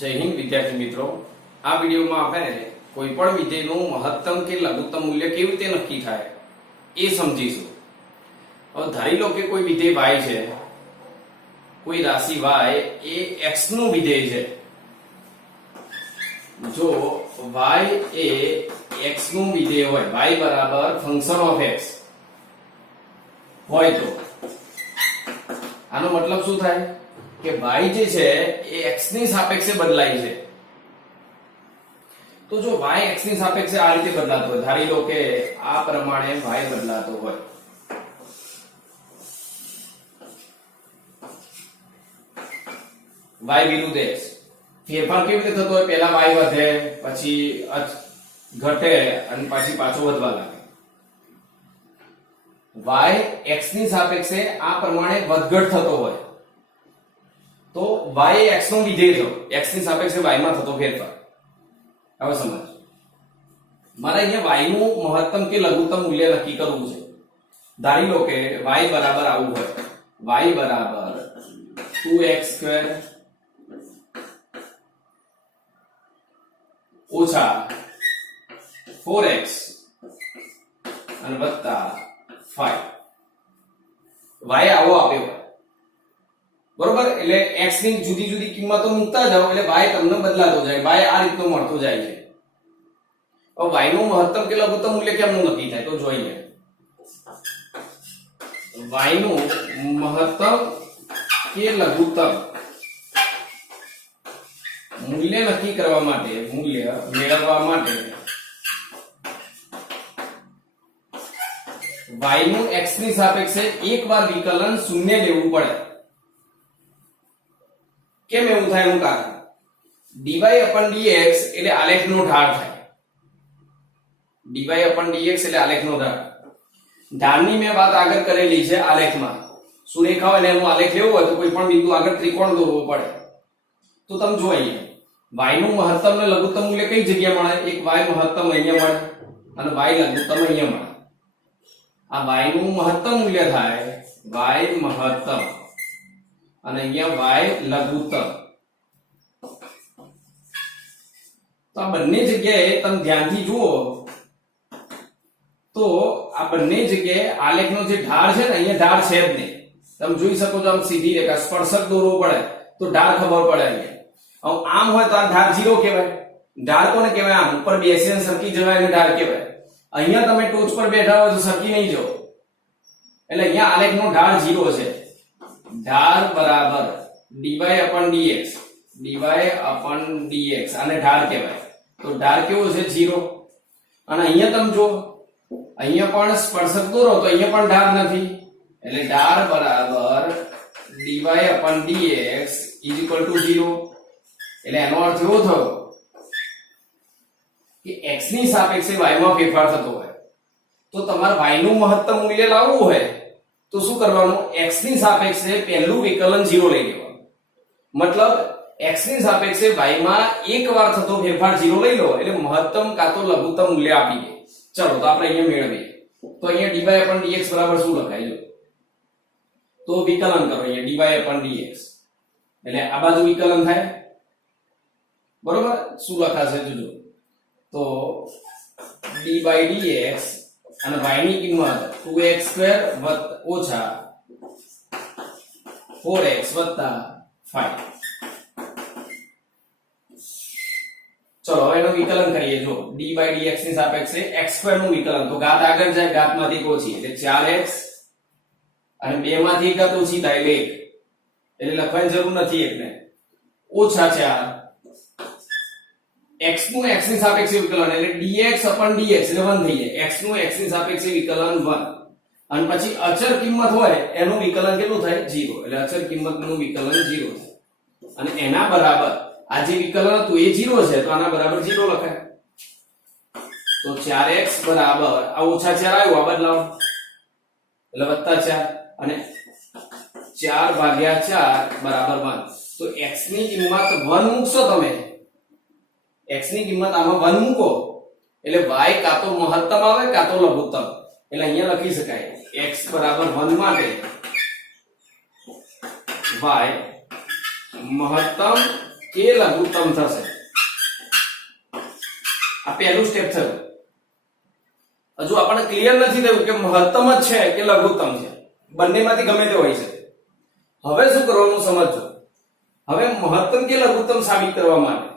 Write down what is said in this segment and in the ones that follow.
જય હિન્દ વિદ્યાર્થી મિત્રો, આ વિડીયોમાં આપણે કોઈ પણ વિધેયનું મહત્તમ કે લઘુત્તમ મૂલ્ય કેવી રીતે નક્કી થાય એ સમજીશું। હવે ધારી લો કે કોઈ વિધેય y છે, કોઈ રાશિ y એ x નું વિધેય છે। જો y એ x નું વિધેય હોય, y બરાબર ફંક્શન ઓફ x હોય, તો આનો મતલબ શું થાય કે y જે છે એ x ની સાપેક્ષે બદલાય છે। તો જો y x ની સાપેક્ષે આ રીતે બદલાતો હોય, ધારી લો કે આ પ્રમાણે y બદલાતો હોય, y વિરુદ્ધ x ફેરફાર કેવી રીતે થતો હોય, પહેલા y વધે, પછી ઘટે અને પછી પાછો વધવા લાગે। y x ની સાપેક્ષે આ પ્રમાણે વધઘટ થતો હોય તો y એ x નો વિધેય થયો, x ની સાપેક્ષે y માં થતો ફેરફાર। હવે સમજ, મારે અહીંયા y નું મહત્તમ કે લઘુત્તમ મૂલ્ય નક્કી કરવું છે। ધારી લો કે y બરાબર આવું હોય, y બરાબર 2x² ઓછા 4x અને વત્તા 5, y આવો આપ્યો હોય, બરોબર। એટલે x ની જુદી જુદી કિંમતો મૂકતા જાઓ એટલે y તમને બદલાતો જાય, y આ રીતનો મળતો જાય છે। હવે y નું મહત્તમ કે લઘુત્તમ મૂલ્ય કેમનું નક્કી થાય તો જોઈએ। y નું મહત્તમ કે લઘુત્તમ મૂલ્ય નક્કી કરવા માટે, મૂલ્ય મેળવવા માટે y નું x ની સાપેક્ષે એકવાર વિકલન શૂન્ય લેવું પડે। કેમ એવું થાય એનું કારણ, dy/dx એટલે આલેખનો ઢાળ થાય, dy/dx એટલે આલેખનો ઢાળ। ઢાળની મેં વાત આગળ કરેલી છે આલેખમાં, સુરેખા હોય એનો આલેખ લેવો હોય તો કોઈ પણ બિંદુ આગળ ત્રિકોણ દોરવો પડે। તો તમે જો અહીંયા y નું મહત્તમ ને લઘુત્તમ મૂલ્ય કઈ જગ્યાએ મળે, એક y મહત્તમ અહીંયા મળે અને y લઘુત્તમ અહીંયા મળે। આ y નું મહત્તમ મૂલ્ય થાય y મહત્તમ અને અહીંયા y લઘુત્તમ। તો આ બંને જગ્યાએ તમે ધ્યાનથી જુઓ તો આ બંને જગ્યાએ આલેખનો જે ઢાળ છે ને, અહીંયા ઢાળ છે જ નહીં, તમે જોઈ શકો છો। આમ સીધી રેખા સ્પર્શક દોરવો પડે તો ઢાળ ખબર પડે। અહીંયા આમ હોય તો આ ઢાળ 0 કહેવાય। ઢાળ કોને કહેવાય, આમ ઉપર બેસીને સરકી જવાય એટલે ઢાળ કહેવાય। અહીંયા તમે ટોચ પર બેઠા હોય તો સરકી નહીં જાઓ, એટલે અહીંયા આલેખનો ઢાળ 0 છે। ઢાળ બરાબર dy/dx, dy/dx આને ઢાળ કહેવાય। તો ઢાળ કેવો છે 0, અને અહીંયા તમે જો અહીંયા પણ સ્પર્શક દોરો તો અહીંયા પણ ઢાળ નથી, એટલે ઢાળ બરાબર dy/dx = 0। એટલે એનો અર્થ એવો થયો કે x ની સાપેક્ષે y માં ફેરફાર થતો હોય તો તમારે y નું મહત્તમ મૂલ્ય લાવવું હોય તો શું કરવાનું, x ની સાપેક્ષે પહેલું વિકલન 0 લઈ લેવાનું। મતલબ x ની સાપેક્ષે y માં એકવાર થતો ફેરફાર 0 લઈ લો એટલે મહત્તમ કાં તો લઘુત્તમ મૂલ્ય આપી દે। ચલો તો આપણે અહીંયા મેળવીએ, તો અહીંયા dy/dx બરાબર શું લખાય, જો તો વિકલન કરો અહીંયા dy/dx એટલે આ બાજુ વિકલન થાય, બરોબર। શું લખાશે જોજો, તો d/dx અને y ની કિંમત 2x² ઓછા 4x વત્તા 5। ચલો હવે એનું વિકલન કરીએ। જો d/dx ની સાપેક્ષે x² નું વિકલન, તો ઘાત આગળ જાય, ઘાતમાંથી ઓછી એટલે 4x અને 2 માંથી ઘાત ઓછી થાય 2 એટલે લખવાની જરૂર નથી એકને, ઓછા 4 x નું x ની સાપેક્ષે વિકલન એટલે dx/dx એટલે 1 થઈ જાય। x નું x ની સાપેક્ષે વિકલન 1 અને પછી અચળ કિંમત હોય એનું વિકલન કેટલું થાય 0, એટલે અચળ કિંમતનું વિકલન 0 થાય અને એના બરાબર આ જે વિકલન હતું એ 0 છે તો આના બરાબર 0 લખાય। તો 4x બરાબર આ ઓછા 4 આવ્યું, આ બદલાવ એટલે વત્તા 4 અને 4/4 બરાબર 1। તો x ની કિંમત 1 મૂકશો તમે, x ની કિંમત આમાં 1 મૂકો એટલે y કાં તો મહત્તમ આવે કાં તો લઘુત્તમ। એટલે અહીંયા લખી શકાય x બરાબર 1 માટે y મહત્તમ કે લઘુત્તમ થશે. આ પહેલું સ્ટેપ થયું. હજુ આપણને ક્લિયર નથી થયું કે મહત્તમ જ છે કે લઘુત્તમ છે. બંનેમાંથી ગમે તે હોય છે. હવે શું કરવાનું સમજો. હવે મહત્તમ કે લઘુત્તમ સાબિત કરવા માટે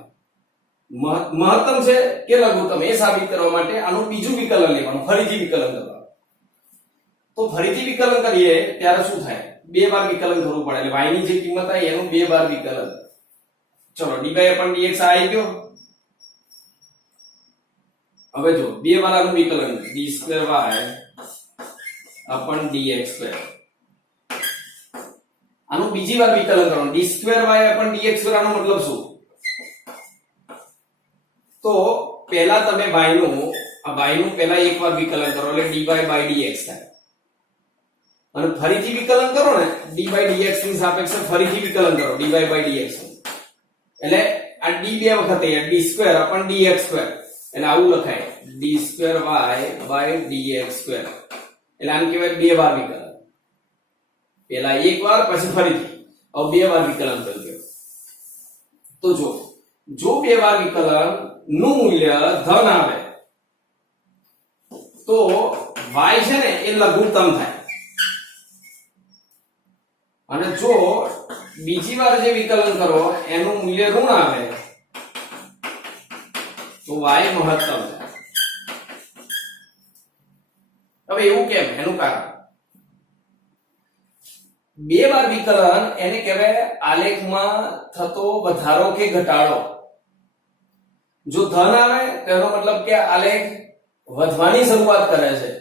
મહત્તમ છે કે લઘુત્તમ એ સાબિત કરવા માટે આનું બીજું વિકલન લેવાનું, ફરીથી વિકલન કરવાનું. તો ફરીથી વિકલન કરીએ ત્યારે શું થાય? બે વાર વિકલન કરવું પડે. એટલે y ની જે કિંમત આવી એનું બે વાર વિકલન. ચલો dy upon dx આવી ગયો. હવે જો બે વાર આનું વિકલન d2y upon dx2. આનું બીજી વાર વિકલન કરવાનું d2y upon dx2. આનો મતલબ શું? તો પહેલા તમે y નું પહેલા એક વાર વિકલન કરો એટલે dy by dx થાય. અને ફરીથી વિકલન કરો ને dy dx ની સાપેક્ષે ફરીથી વિકલન કરો dy by dx એટલે આ d બે વખત d2 upon dx2 એટલે આવું લખાય d2y by dx2. એટલે આમ કહેવાય બે વાર વિકલન. પહેલા એક વાર પછી ફરીથી હવે બે વાર વિકલન કર્યું. તો જો બે વાર વિકલન નું મૂલ્ય ધન આવે તો y છે ને એ લઘુત્તમ થાય. અને જો બીજી વાર જે વિકલન કરો એનું મૂલ્ય ઋણ આવે તો y મહત્તમ થાય. હવે એવું કેમ? એનું કારણ બે વાર વિકલન એને કહેવાય આલેખમાં થતો વધારો કે ઘટાડો. જો ધન આવે તેનો મતલબ કે આલેખ વધવાની શરૂઆત કરે છે.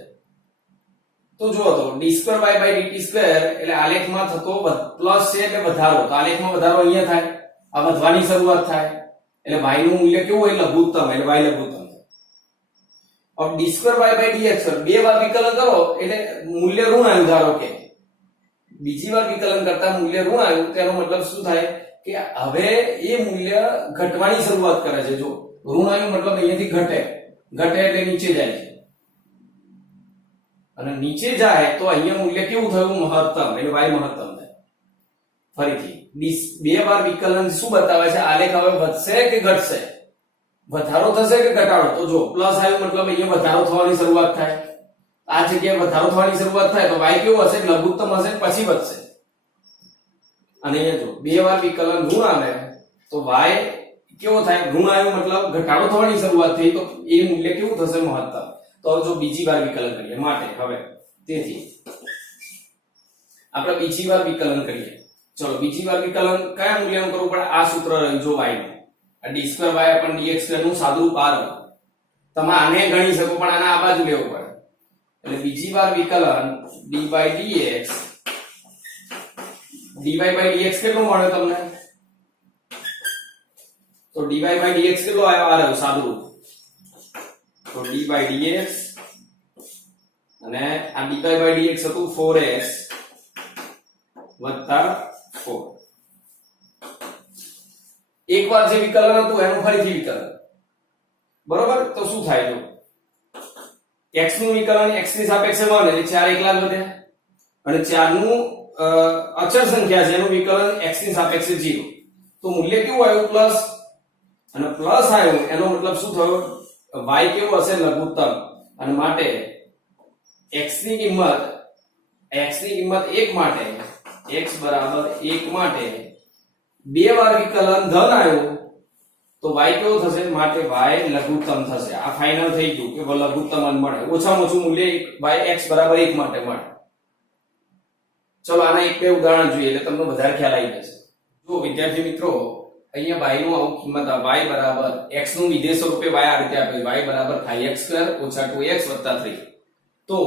તો જુઓ તો d2y by dt2 એટલે આલેખમાં થતો પ્લસ છે એટલે વધારો. તો આલેખમાં વધારો અહીંયા થાય, આ વધવાની શરૂઆત થાય એટલે y નું મૂલ્ય કેવું હોય? લઘુત્તમ. એટલે y લઘુત્તમ. अब d2y by dx બે વાર વિકલન કરો એટલે મૂલ્ય ઋણ આવ્યું. ધારો કે બીજી વાર વિકલન કરતા મૂલ્ય ઋણ આવ્યું તેનો મતલબ શું થાય કે હવે એ મૂલ્ય ઘટવાની શરૂઆત કરે છે. જો ઋણ આવ્યું મતલબ અહીંયાથી ઘટે એટલે નીચે જાય છે. અને નીચે જાય તો અહીંયા મૂલ્ય કેવું થયું? મહત્તમ. એટલે y મહત્તમ થાય. ફરીથી બે વાર વિકલન શું બતાવે છે? આલેખ હવે વધશે કે ઘટશે? વધારો થશે કે ઘટાડો? તો જો પ્લસ આવ્યું મતલબ અહીંયા વધારો થવાની શરૂઆત થાય. આ જગ્યાએ વધારો થવાની શરૂઆત થાય તો y કેવું હશે? લઘુત્તમ હશે, પછી વધશે. અને અહીંયા જો બે વાર વિકલન ઋણ આવે તો y કેવો થાય? ઋણ આવ્યું મતલબ ઘટાડો થવાની શરૂઆત થઈ તો એ મૂલ્ય કેવું થશે? મહત્તમ. તો જો બીજી વાર વિકલન કરીએ માટે હવે તેથી આપણે બીજી વાર વિકલન કરીએ. ચલો બીજી વાર વિકલન કયા મૂલ્યનું કરવું પડે? આ સૂત્ર રહ્યું જો y નું d2y upon dx2 નું સાદુરૂપ આ રહ્યું. તમે આને ગણી શકો પણ આને આ બાજુ લેવું પડે. એટલે બીજી વાર વિકલન dy by dx કેટલું મળે તમને? તો dy by dx કેટલો આવ્યો? આ રહ્યું સાદુરૂપ. તો d by dx અને આ dy by dx હતું 4x વત્તા 4. એકવાર જે વિકલન હતું એનું ફરીથી વિકલન. બરોબર? તો શું થાય? જો x નું વિકલન x ની સાપેક્ષે 1 એટલે 4 એકલા જ વધે. અને 4 નું અચળ સંખ્યા છે એનું વિકલન x ની સાપેક્ષે 0. તો મૂલ્ય કેવું આવ્યું? પ્લસ. અને પ્લસ આવ્યું એનો મતલબ શું થયો? y કેવું હશે? લઘુત્તમ. અને માટે x ની કિંમત 1 માટે x બરાબર 1 માટે બે વાર વિકલન ધન આવ્યું તો y કેવો થશે? માટે y લઘુત્તમ થશે. આ ફાઇનલ થઈ ગયું કે લઘુત્તમ જ મળે. ઓછામાં ઓછું મૂલ્ય y x બરાબર 1 માટે મળે. ચલો આના એક બે ઉદાહરણ જોઈએ એટલે તમને વધારે ખ્યાલ આવી જશે. જો વિદ્યાર્થી મિત્રો અહીંયા y નું આવું કિંમત y બરાબર x નું વિધેય સ્વરૂપે y આ રીતે આપેલું y બરાબર 5x2 - 2x + 3. તો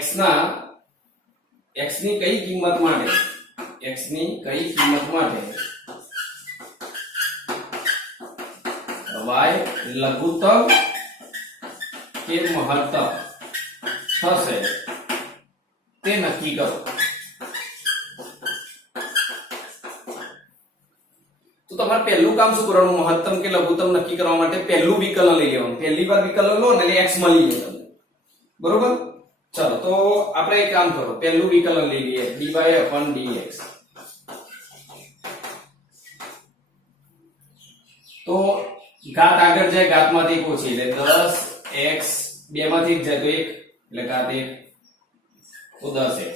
x ની કઈ કિંમત માટે y લઘુત્તમ કે મહત્તમ થશે તે નક્કી કરો. તો તમારે પહેલું કામ શું કરવાનું? મહત્તમ કે લઘુત્તમ નક્કી કરવા માટે પહેલું વિકલન લઈ લેવાનું. પહેલી વાર વિકલન લો ને એટલે x મળી જાય તમને. બરોબર? ચલો તો આપણે એક કામ કરો, પહેલું વિકલન લઈ લઈએ dy upon dx. તો ઘાત આગળ જાય, ઘાતમાંથી 1 ઓછી એટલે 10x 2 માંથી જ જાય તો 1 એટલે ઘાત 1 તો 10x.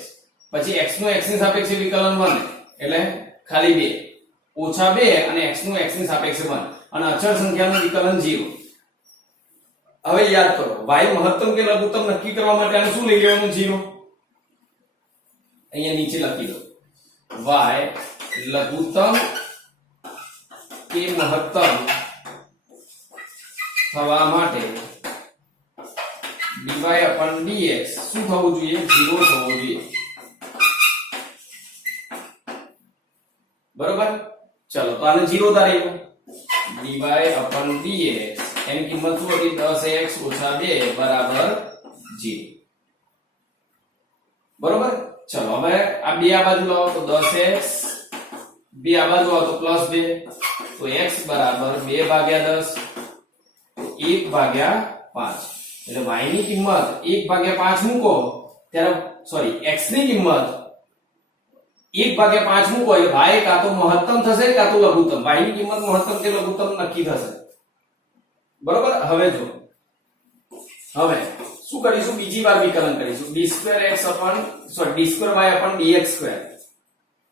પછી x નું x ની સાપેક્ષે વિકલન 1 એટલે ખાલી 2 ઓછા 2 અને x નું x ની સાપેક્ષે 1 અને અચળ સંખ્યાનું વિકલન 0. હવે યાદ કરો y મહત્તમ કે લઘુત્તમ નક્કી કરવા માટે આને શું લઈ લેવાનું 0. અહીંયા નીચે લખી દો y લઘુત્તમ કે મહત્તમ થવા માટે dy/dx શું થવું જોઈએ? 0 થવું જોઈએ. બરોબર. ચલો તો આને 0 ધારી લો. dy/dx એની કિંમત શું હતી? 10x - 2 બરાબર 0. બરોબર. ચલો હવે આ બે આ બાજુ લાવો તો 10x, બે આ બાજુ આવો તો +2 તો x બરાબર 2/10 1/5 એટલે y ની કિંમત 1/5 મૂકો ત્યારે સોરી x ની કિંમત 1/5 મૂકો એટલે y કાં તો મહત્તમ થશે કાં તો લઘુત્તમ. y ની કિંમત મહત્તમ કે લઘુત્તમ નક્કી થશે. બરોબર. હવે જો હવે શું કરીશું? બીજી વાર વિકલન કરીશું d2y/dx2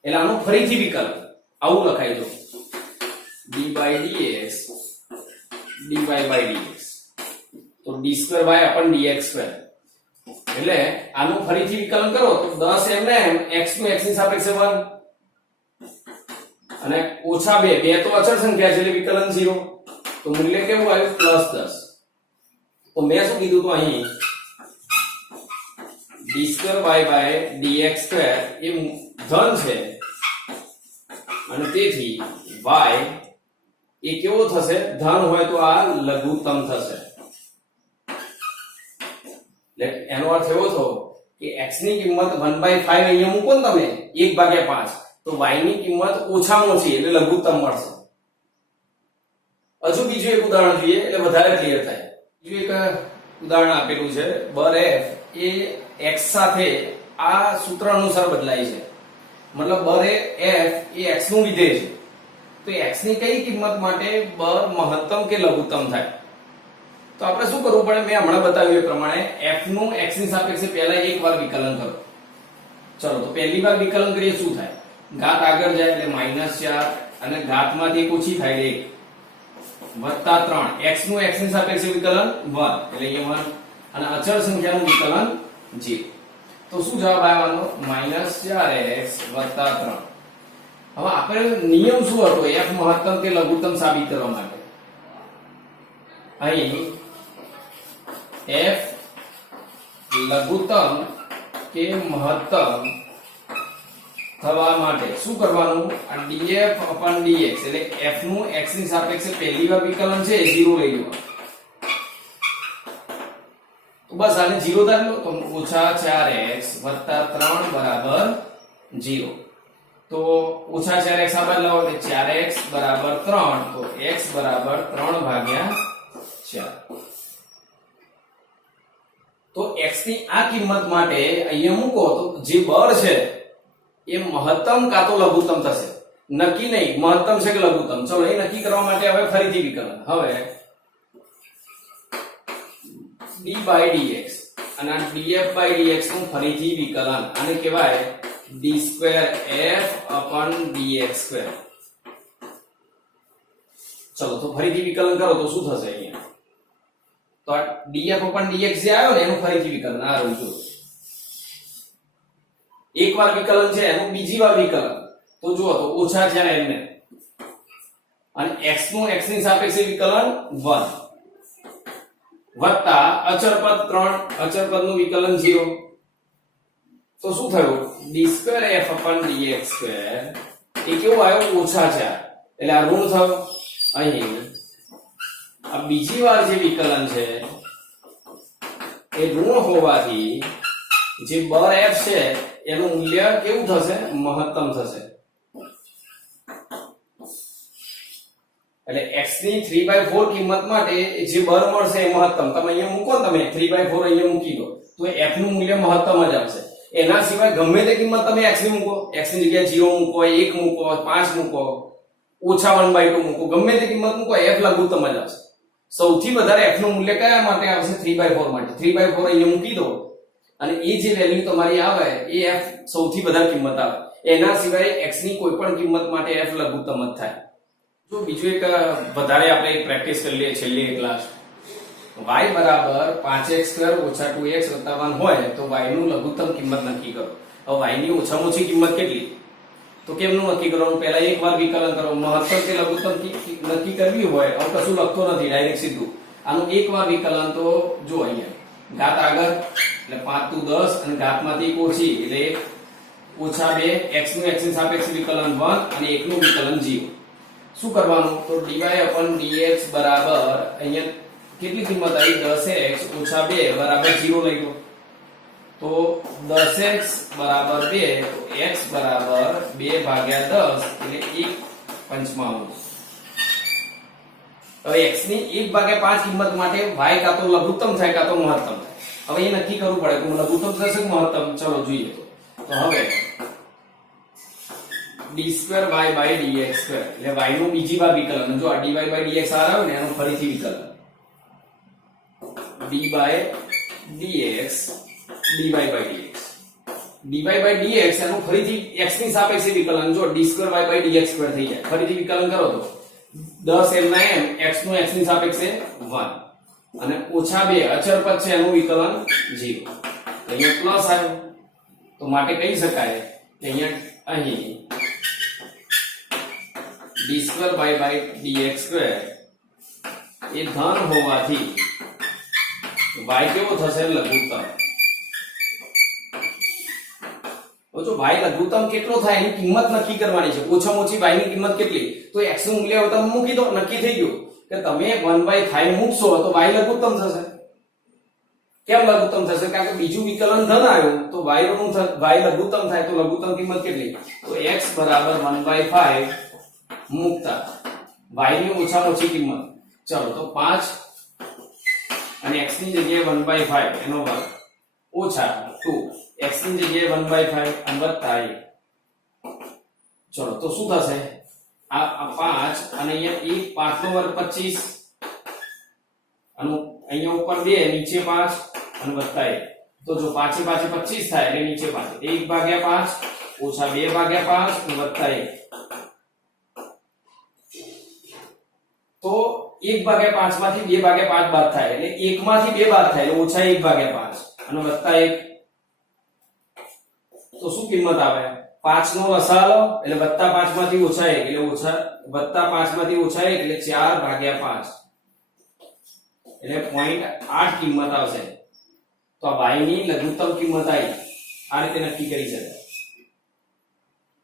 એટલે આનું ફરીથી વિકલન આવું લખાઈ દો d/dx dy/dx તો d2y/dx2 એટલે આનું ફરીથી વિકલન કરો તો 10 એમને x નું x ની સાપેક્ષે 1 અને ઓછા 2 2 તો અચળ સંખ્યા છે એટલે વિકલન 0 તો મૂલ્ય કેવું આવ્યું? +10. તો મેં શું કીધું તો અહીં d2y/dx2 એ ધન છે અને તેથી y એ કેવો થશે? ધન હોય તો આ લઘુત્તમ થશે. એટલે એનો અર્થ એવો થયો કે x ની કિંમત 1/5 અહીંયા મૂકો ને તમે 1/5 તો y ની કિંમત ઓછામાં ઓછી એટલે લઘુત્તમ મળશે. હજુ બીજું એક ઉદાહરણ જોઈએ એટલે વધારે ક્લિયર થાય. બીજું એક ઉદાહરણ આપેલું છે બર f એ x સાથે આ સૂત્ર અનુસાર બદલાય છે. મતલબ બર f એ x નું વિધેય છે તો x ની કઈ કિંમત માટે બર મહત્તમ કે લઘુત્તમ થાય? તો આપણે શું કરવું પડે? મેં હમણાં બતાવ્યું એ પ્રમાણે f નું x ની સાપેક્ષે પહેલા એક વાર વિકલન કરો. ચલો તો પહેલી વાર વિકલન કરીએ શું થાય? ઘાત આગળ જાય એટલે -4 અને ઘાતમાંથી 1 ઓછી થાય એટલે 1 + 3 x નું x ની સાપેક્ષે વિકલન 1 એટલે અહીંયા 1 અને અચળ સંખ્યાનું વિકલન 0. તો શું જવાબ આવવાનો? -4x + 3. હવે આપણે નિયમ શું હતો f મહત્તમ કે લઘુત્તમ સાબિત કરવા માટે? અહીં f લઘુત્તમ કે મહત્તમ થવા માટે શું કરવાનું? આ df/dx એટલે f નું x ની સાપેક્ષે પહેલી વાર વિકલન છે 0 લઈ લેવાનું. તો બસ આને 0 ધારી લો તો -4x + 3 બરાબર 0. તો -4x આ બાજુ લાવો એટલે 4x બરાબર 3 તો x બરાબર 3/4. તો x ની આ કિંમત માટે અહીંયા મૂકો તો જે બળ છે એ મહત્તમ કાં તો લઘુત્તમ થશે. નક્કી નહીં મહત્તમ છે કે લઘુત્તમ. ચલો એ નક્કી કરવા માટે હવે ફરીથી વિકલન. હવે d/dx અને df/dx નું ફરીથી વિકલન આને કહેવાય d2f/dx2. ચલો તો ફરીથી વિકલન કરો તો શું થશે? અહીંયા તો આ df/dx જે આવ્યો ને એનું ફરીથી વિકલન આ રહ્યું જો. એક વાર વિકલન છે એનું બીજી વાર વિકલન તો જુઓ તો ઓછા છે એમને અને x નું x ની સાપેક્ષે વિકલન 1 વત્તા અચળ પદ 3 અચળ પદનું વિકલન 0 તો શું થયું? d2f/dx2 એ કેવું આવ્યો? ઓછા 4 એટલે આ ઋણ થયો. અહીં આ બીજી વાર જે વિકલન છે એ ઋણ હોવાથી જે બર f છે એનું મૂલ્ય કેવું થશે? મહત્તમ થશે. એટલે x ની 3/4 કિંમત માટે જે બર મળશે એ મહત્તમ. તમે અહીંયા મૂકો ને તમે 3/4 અહીંયા મૂકી દો તો f નું મૂલ્ય મહત્તમ જ આવશે. એના સિવાય ગમે તે કિંમત તમે x ની મૂકો, x ની જગ્યાએ 0 મૂકો, 1 મૂકો, 5 મૂકો, ઓછા 1/2 મૂકો, ગમે તે કિંમત મૂકો, f લઘુત્તમ જ આવશે. સૌથી વધારે f નું મૂલ્ય કયા માટે આવશે? 3/4 માટે. 3/4 અહીંયા મૂકી દો અને એ જે વેલ્યુ તમારી આવે એ f સૌથી વધારે કિંમત આવે. એના સિવાય x ની કોઈ પણ કિંમત માટે f લઘુત્તમ જ થાય. જો બીજું એક વધારે આપણે એક પ્રેક્ટિસ કરી લઈએ છેલ્લી એક લાસ્ટ. y બરાબર 5x² - 2x + 1 હોય તો y નું લઘુત્તમ કિંમત નક્કી કરો. હવે y ની ઓછામાં ઓછી કિંમત કેટલી? તો કેમનું નક્કી કરવાનું? પહેલા એકવાર વિકલન કરો. મહત્તમ કે લઘુત્તમ નક્કી કરવી હોય હવે કશું લખતો નથી, ડાયરેક્ટ સીધું આનું એકવાર વિકલન. તો જો અહીંયા ઘાત આગળ એટલે 5 × 10 અને ઘાતમાંથી એક ઓછી એટલે -2 x નું x ની સાપેક્ષે વિકલન 1 અને 1 નું વિકલન 0. શું કરવાનું? તો dy/dx બરાબર અહીંયા કેટલી કિંમત આવી? 10x - 2 બરાબર 0 લઈ લો. તો 10x બરાબર 2 તો x બરાબર 2/10 એટલે 1/55. હવે x ની 1/5 કિંમત માટે y કાં તો લઘુત્તમ થાય કાં તો મહત્તમ થાય. હવે એ નક્કી કરવું પડે કે લઘુત્તમ થશે કે મહત્તમ. ચલો જોઈએ. તો હવે d2y/dx² એટલે y નું બીજી વાર વિકલન. જો આ dy/dx આવે ને એનું ફરીથી વિકલન d/dx dy/dx એનું ફરીથી x ની સાપેક્ષે વિકલન. જો d2y/dx² થઈ જાય. ફરીથી વિકલન કરો તો 10 m ના m x નું x ની સાપેક્ષે 1 અને -2 અચળ પદ છે એનું વિકલન 0. અહીંયા પ્લસ આવ્યો તો માટે કહી શકાય કે અહીં d2y/dx² એ ધન હોવાથી y કેવો થશે? લઘુત્તમ. તો જો y લઘુત્તમ કેટલો થાય એની કિંમત નક્કી કરવાની છે. ઓછામાં ઓછી y ની કિંમત કેટલી? તો x નું મૂલ્ય તમે મૂકી દો, નક્કી થઈ ગયું કે તમે 1/5 મૂકશો તો y લઘુત્તમ થશે. કેમ લઘુત્તમ થશે? કારણ કે બીજું વિકલન ધન આવ્યું તો y લઘુત્તમ થાય. તો લઘુત્તમ કિંમત કેટલી? તો x બરાબર 1/5 મૂકતા y ની ઓછામાં ઓછી કિંમત. ચલો તો 5 અને x ની જગ્યાએ 1/5 એનો વર્ગ ઓછા 2 x ની જગ્યાએ 1/5 અને વત્તા 1. ચલો તો શું થશે? આ 5 અને અહીંયા 1 5 નો વર્ગ 25 અને અહીંયા ઉપર 2 નીચે 5 અને વત્તા 1. તો જો 5 5 25 થાય એટલે નીચે 5 1/5 ઓછા 2/5 અને વત્તા 1. તો 1/5 માંથી 2/5 બાદ થાય એટલે 1 માંથી 2 બાદ થાય એટલે ઓછા 1/5 અને વત્તા 1. તો શું કિંમત આવે? 5 નો લસા લો એટલે +5 માંથી ઓછા 1 એટલે ઓછા +5 માંથી ઓછા 1 એટલે 4/5 એટલે 0.8 કિંમત આવશે. તો આ y ની લઘુત્તમ કિંમત આવી. આ રીતે નક્કી કરી શકાય.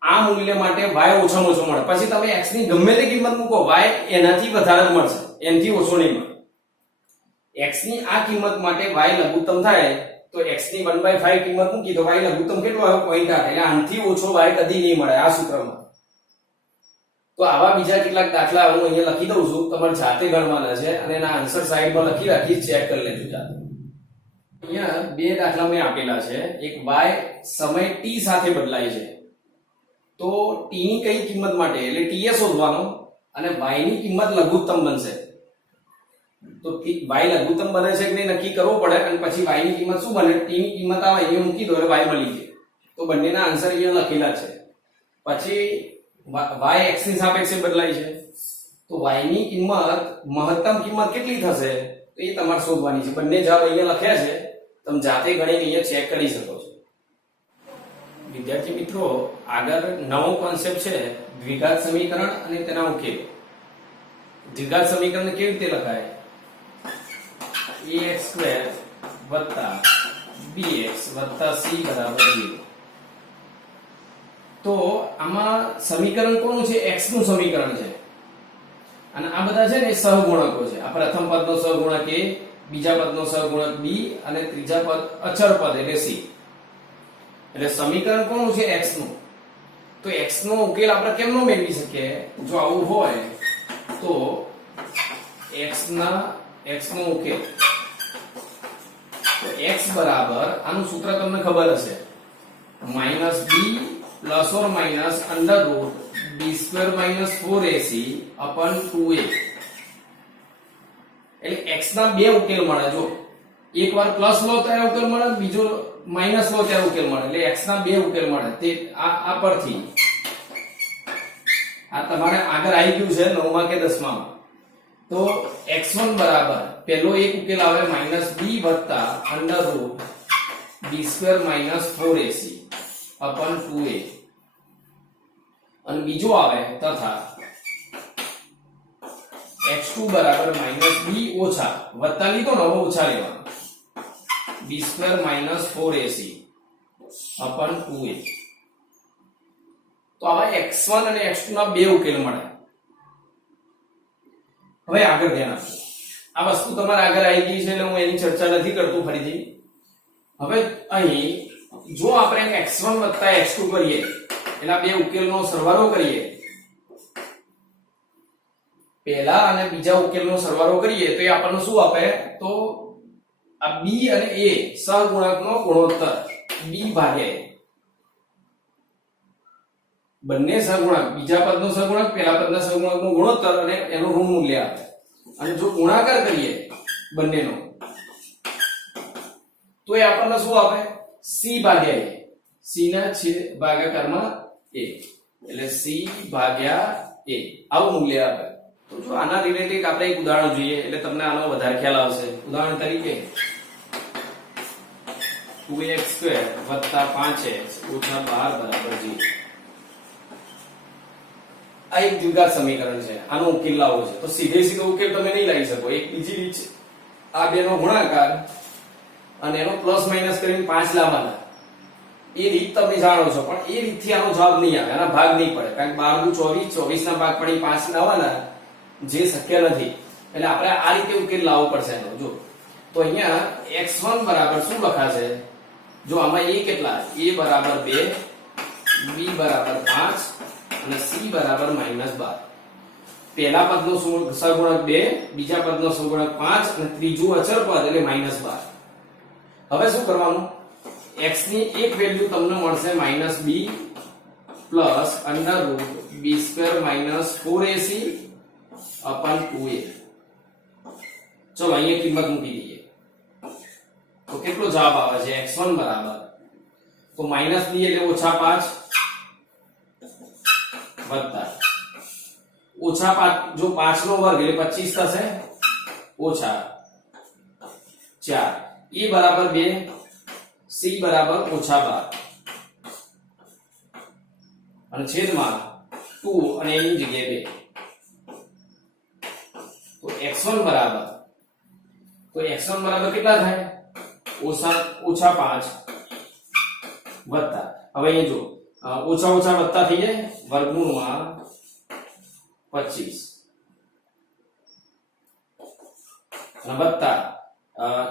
આ મૂલ્ય માટે y ઓછામાં ઓછો મળે. પછી તમે x ની ગમે તે કિંમત મૂકો y એનાથી વધારે જ મળશે, એનાથી ઓછો નહીં મળે. x ની આ કિંમત માટે y લઘુત્તમ થાય તો x ની 1/5 કિંમત મૂકી તો y લઘુત્તમ કેટલો આવે? 0.8 એટલે આનાથી ઓછો y કદી નહીં મળે આ સૂત્રમાં. તો આવા બીજા કેટલાક દાખલા હું અહીંયા લખી દઉં છું, તમારે જાતે ગણવાના છે અને એના આન્સર સાઈડમાં લખી રાખી ચેક કરી લેજો જાતે. અહીંયા બે દાખલા મેં આપેલા છે. એક y સમય t સાથે બદલાય છે તો t ની કઈ કિંમત માટે એટલે t એ શોધવાનો અને y ની કિંમત લઘુત્તમ બનશે. તો y લઘુત્તમ બને છે કે નહીં નક્કી કરવો પડે અને પછી y ની કિંમત શું બને? t ની કિંમત આવે અહીંયા મૂકી દો એટલે y મળી જાય. તો બંનેના આન્સર અહીંયા લખેલા છે. પછી y x ની સાપેક્ષે બદલાય છે તો y ની કિંમત મહત્તમ કિંમત કેટલી થશે તો એ તમારે શોધવાની છે. બંને જવાબ અહીંયા લખ્યા છે, તમે જાતે ગણીને અહીંયા ચેક કરી શકો છો. વિદ્યાર્થી મિત્રો, આગળ નવો કોન્સેપ્ટ છે દ્વિઘાત સમીકરણ અને તેના ઉકેલ. દ્વિઘાત સમીકરણ કેવી રીતે લખાય? ax² + bx + c = 0. તો આમાં સમીકરણ કોનું છે? x નું સમીકરણ છે અને આ બધા છે ને સહગુણકો છે. આ પ્રથમ પદનો સહગુણક a, બીજા પદનો સહગુણક b અને ત્રીજા પદ અચળ પદ એટલે c. એટલે સમીકરણ કોનું છે? x નું. તો x નો ઉકેલ આપણે કેમનો મેળવી શકીએ? જો આવું હોય તો x નો ઉકેલ તો x બરાબર આનું સૂત્ર તમને ખબર હશે -b ± √d2 બી સ્ક્વેર માઇનસ 4ac અપન 2a એટલે x ના બે ઉકેલ મળે. જો એકવાર પ્લસ લો ત્યારે ઉકેલ મળે, બીજો માઇનસ લો ત્યારે ઉકેલ મળે. એટલે x ના બે ઉકેલ મળે. તે આ પરથી આ તમારે આગળ આવી ગયું છે 9મા કે 10મા માં. તો x1 બરાબર પહેલો એક ઉકેલ આવે -b વત્તા under route b square minus 4ac અપન 2a અને બીજો આવે તથા x2 બરાબર -b ઓછા વત્તા લીધો ને, હવે ઓછા લેવાનો b square minus 4ac અપન 2a. તો આવા x1 અને x2 ના બે ઉકેલ મળે. હવે આગળ ધ્યાન આપો. આ વસ્તુ તમારે આગળ આવી ગઈ છે એટલે હું એની ચર્ચા નથી કરતો ફરીથી. હવે અહીં જો આપણે x1 વત્તા x2 કરીએ એટલે આ બે ઉકેલનો સરવાળો કરીએ, પહેલા અને બીજા ઉકેલનો સરવાળો કરીએ તો એ આપણને શું આપે? તો આ b અને a સહગુણકનો ગુણોત્તર b ભાગ્યા a. બંને સહગુણક, બીજા પદનો સહગુણક, પહેલા પદના સહગુણકનો ગુણોત્તર અને એનું ઋણ મૂલ્ય આપે. અને જો ગુણાકાર કરીએ બંનેનો તો એ આપણને શું આપે? c ભાગ્યા a. c ના છેદ ભાગાકારમાં a એટલે c ભાગ્યા a આવું મૂલ્ય આપે. તો જો આના રિલેટેડ આપણે એક ઉદાહરણ જોઈએ એટલે તમને આનો વધારે ખ્યાલ આવશે. ઉદાહરણ તરીકે 2x² વત્તા 5x ઓછા 12 બરાબર 0. આ એક દ્વિઘાત સમીકરણ છે. આનો ઉકેલ લાવવો છે તો સીધો ઉકેલ તમે નહીં લાવી શકો. એક બીજી રીત છે, આ બેનો ગુણાકાર અને એનો પ્લસ માઇનસ કરીને 5 લાવવાના. એ રીત તમે જાણો છો, પણ એ રીતથી આનો જવાબ નહીં આવે, આના ભાગ નહીં પડે. કારણ કે 12 × 24, 24 ના ભાગ પડી 5 લાવવાના, જે શક્ય નથી. એટલે આપણે આ રીતે ઉકેલ લાવવો પડશે એનો. જો તો અહીંયા x1 બરાબર શું લખાશે? જો આમાં a કેટલા? a બરાબર 2, b બરાબર 5 અને c બરાબર -12. પહેલા પદનો સહગુણક 2, બીજા પદનો સહગુણક 5 અને ત્રીજું અચળ પદ એટલે -12. હવે શું કરવાનું? x ની એક વેલ્યુ તમને મળશે -b plus under route b square minus 4ac અપન 2a. ચલો અહીંયા કિંમત મૂકી દઈએ તો કેટલો જવાબ આવે છે? x1 બરાબર તો -b એટલે ઓછા 5 વત્તા ઓછા 5, જો 5 નો વર્ગ એટલે 25 થશે, ઓછા 4, e બરાબર 2, c બરાબર ઓછા 12 અને છેદમાં 2 અને એની જગ્યાએ 2. તો x1 બરાબર કેટલા થાય? ઓછા 5 વત્તા, હવે અહીંયા જો ઓછા વત્તા થઈ જાય વર્ગમૂળમાં 25 અને વત્તા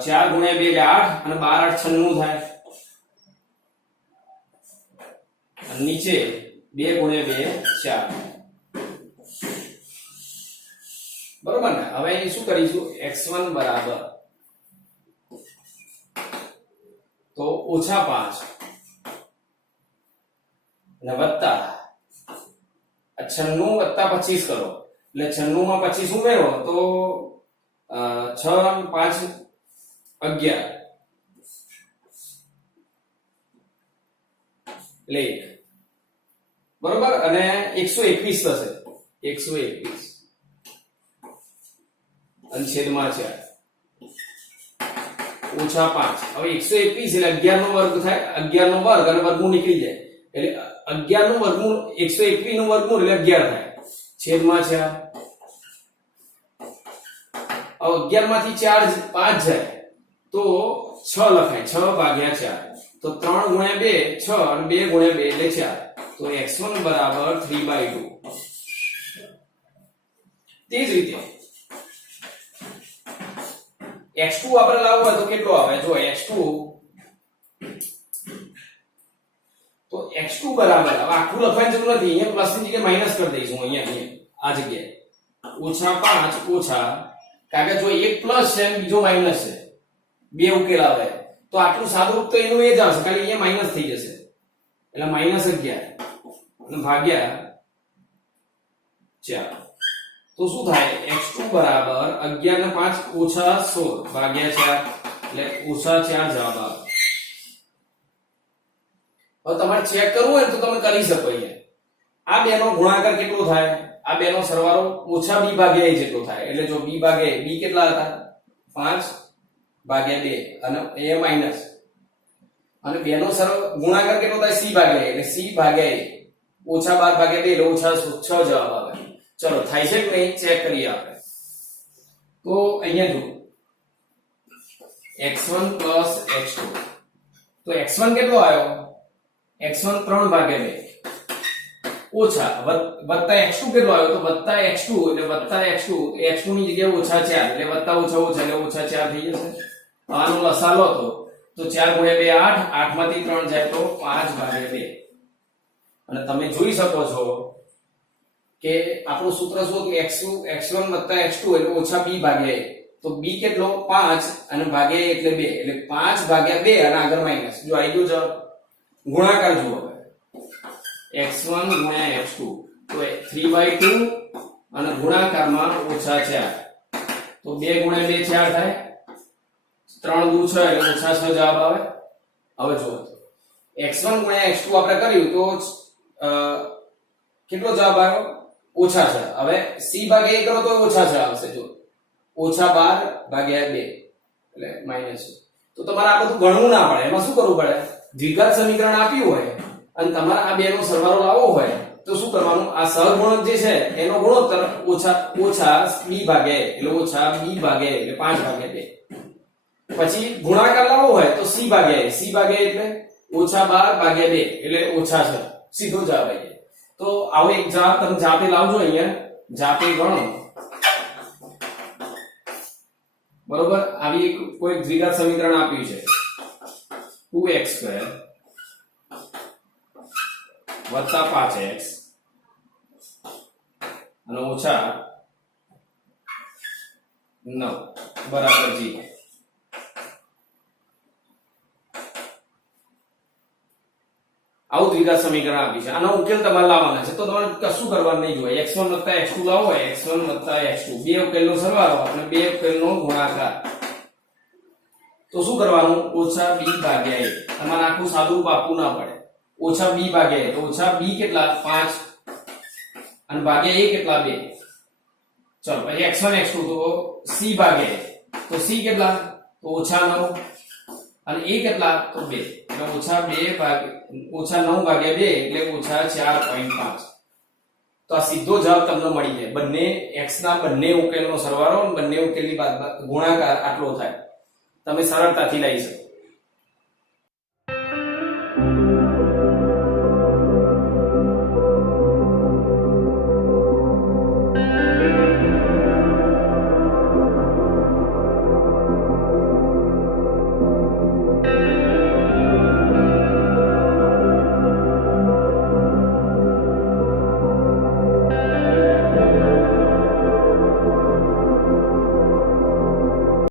4 × 2 એટલે 8 અને 12 × 8 96 થાય અને નીચે 2 × 2 4. બરોબર ને? હવે અહીં શું કરીશું? x1 બરાબર તો ઓછા 5 અને વત્તા 96 વત્તા 25 કરો એટલે 96 માં 25 ઉમેરો તો 6 અને 5 11 એટલે 1. બરોબર? અને 121 થશે, 121 અને છેદમાં 4 ઓછા 5. હવે 121 એટલે 11 નો વર્ગ થાય, 11 નો વર્ગ અને વર્ગમૂળ નીકળી જાય એટલે 11 નું વર્ગમૂળ 121 નું વર્ગમૂળ એટલે 11 થાય, છેદમાં 4. હવે 11 માંથી 4 5 જાય તો 6 લખાય, 6 ભાગ્યા 4 તો 3 × 2 6 અને 2 × 2 એટલે 4. તો x1 બરાબર 3/2. તે જ રીતે x2 આપણે લાવવો હોય તો કેટલો આવે? જો x2 તો x2 બરાબર, હવે આખું લખવાની જરૂર નથી, અહીંયા પ્લસ ની જગ્યાએ માઈનસ કરી દઈશું. અહીંયા આ જગ્યાએ ઓછા 5 ઓછા, કારણ કે જો એક પ્લસ છે અને બીજો માઈનસ છે, બે ઉકેલ આવે તો આટલું સાદું રૂપ તો એનું એ જ આવશે, ખાલી અહીંયા માઈનસ થઈ જશે એટલે -11 અને ભાગ્યા 4 તો શું થાય x2 બરાબર 11 ને 5 ઓછા 16 ભાગ્યા 4 એટલે ઓછા 4 જવાબ આવે. હવે તમારે ચેક કરવું હોય તો તમે કરી શકો. અહીંયા આ બેનો ગુણાકાર કેટલો થાય? આ બેનો સરવાળો ઓછા b ભાગ્યા a જેટલો થાય. એટલે જો b ભાગ્યા b કેટલા હતા? 5 ભાગ્યા 2 અને a માઈનસ અને બેનો ગુણાકાર કેટલો થાય? c ભાગ્યા a એટલે c ભાગ્યા a ઓછા 12 ભાગ્યા 2 એટલે ઓછા 6 જવાબ આવે. ચલો થાય છે કે નહીં ચેક કરીએ આપણે. તો અહીંયા જો x1 x2 તો x1 કેટલો આવ્યો? x1 3 ભાગ્યા 2 ઓછા વત્તા x2 કેટલો આવ્યો? તો વત્તા x2 એટલે વત્તા x2 x2 ની જગ્યાએ ઓછા 4 એટલે વત્તા ઓછા ઓછા એટલે ઓછા 4 થઈ જશે. આનો લસા લો તો 4 ગુણ્યા 2 8 8 માંથી 3 જાય તો 5 ભાગ્યા 2 અને તમે જોઈ શકો છો કે આપણું સૂત્ર શું હતું? x1 વત્તા x2 એટલે ઓછા b ભાગ્યા a. તો b કેટલો? 5 અને ભાગ્યા a એટલે 2 એટલે 5 ભાગ્યા 2 અને આગળ માઈનસ. જો આવી ગયો જવાબ. ગુણાકાર જુઓ હવે x1 ગુણ્યા x2 તો 3/2 અને ગુણાકારમાં ઓછા 4 તો 2 ગુણ્યા 2 4 થાય. 3 દુ 6 એટલે ઓછા 6 જવાબ આવે. હવે જુઓ x1 ગુણ્યા x2 આપણે કર્યું તો કેટલો જવાબ આવ્યો? ઓછા 6. હવે c ભાગ્યા a કરો તો ઓછા 6 આવશે. જો ઓછા 12 ભાગ્યા 2 એટલે માઈનસ. તો તમારે આ બધું ગણવું ના પડે. એમાં શું કરવું પડે? દ્વિઘાત સમીકરણ આપ્યું હોય અને તમારે આ બેનો સરવાળો લાવવો હોય તો શું કરવાનું? આ સહગુણક જે છે એનો ગુણોત્તર ઓછા b ભાગ્યા a એટલે ઓછા b ભાગ્યા a એટલે 5 ભાગ્યા 2. પછી ગુણાકાર લાવવો હોય તો c ભાગ્યા a. c ભાગ્યા a એટલે ઓછા 12 ભાગ્યા 2 એટલે ઓછા 6. સીધો જવાબ આવી જાય. તો આવો એક જવાબ તમે જાતે લાવજો. અહીંયા જાતે ગણો. બરોબર. આવી એક કોઈ દ્વિઘાત સમીકરણ આપ્યું છે 2x² વત્તા 5x અને ઓછા 9 બરાબર g. આવું દ્વિઘાત સમીકરણ આપ્યું છે. આનો ઉકેલ તમારે લાવવાના છે. તો તમારે કશું કરવાનું નહીં જોઈએ. x1 + x2 લાવવો હોય x1 + x2 બે ઉકેલનો સરવાળો અને બે ઉકેલનો ગુણાકાર. તો શું કરવાનું? ઓછા b ભાગ્યા a. તમારે આખું સાદું આપવું ના પડે. ઓછા b ભાગ્યા a તો ઓછા b કેટલા? 5 અને ભાગ્યા a કેટલા? 2. ચલો પછી x1 x2 તો c ભાગ્યા a તો c કેટલા? તો ઓછા 9 અને a કેટલા? તો 2 એટલે ઓછા 9 ભાગ્યા 2 એટલે ઓછા 4.5. તો આ સીધો જવાબ તમને મળી જાય. બંને x ના બંને ઉકેલનો સરવાળો અને બંને ઉકેલની ગુણાકાર આટલો થાય. તમે સરળતાથી લઈ શકો.